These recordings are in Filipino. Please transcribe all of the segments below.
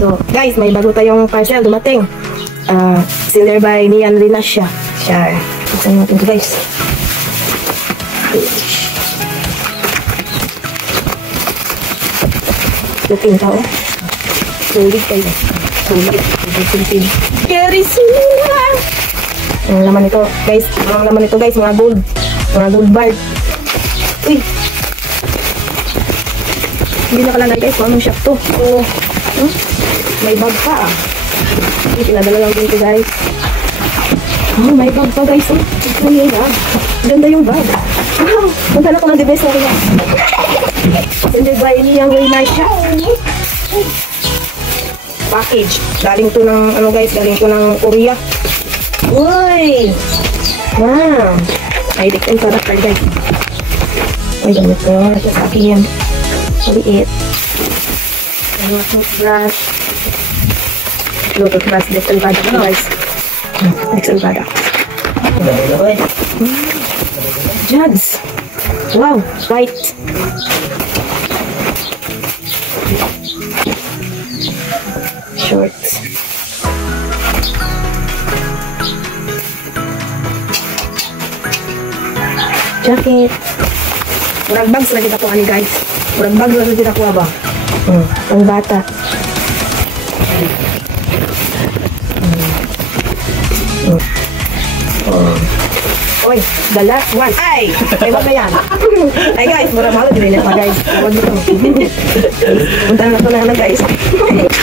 So, guys, may bago tayong parcel dumating. Seller by Nian Rinasya. Siya. Buksan natin ito, guys. Looking tao. Sulit kayo. Sulit. Carry sila! Ang laman nito, guys. Ang laman nito, guys. Mga gold. Mga gold bar. Uy! Hindi nakalagay, guys. Kung anong shop to. So, may bag pa, pinadala lang dito, guys. Oh, may bag pa, guys. Oh, yun, ganda yung bag. Wow! Punta na ko ng the best na rin. Hindi ba iniyang way nice siya? Package. Galing to ng, guys, galing to ng Korea. Uy! Wow! Ay, di ko yung product card, guys. Ay, ganito. Ito sa akin yan. Maliit. Ano, toothbrush. Toothbrush. Dexel product, guys. Dexel product. Jugs. Wow, white. Shorts. Jacket. Murag bags lagi ako ani, guys. Murag bags lagi ako ba? Ang bata. Oy, the last one. Ay! Ay, wag na yan. Ay, guys, mura mahal. Hindi na pa, guys. Wag dito. Punta na ito na, guys.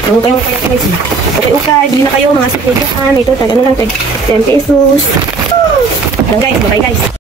Huwag kayong kaya, guys. Okay, bili na kayo mga sitigaan. Ito, tag ano lang, tag 10 pesos. Yan, guys. Bye, guys.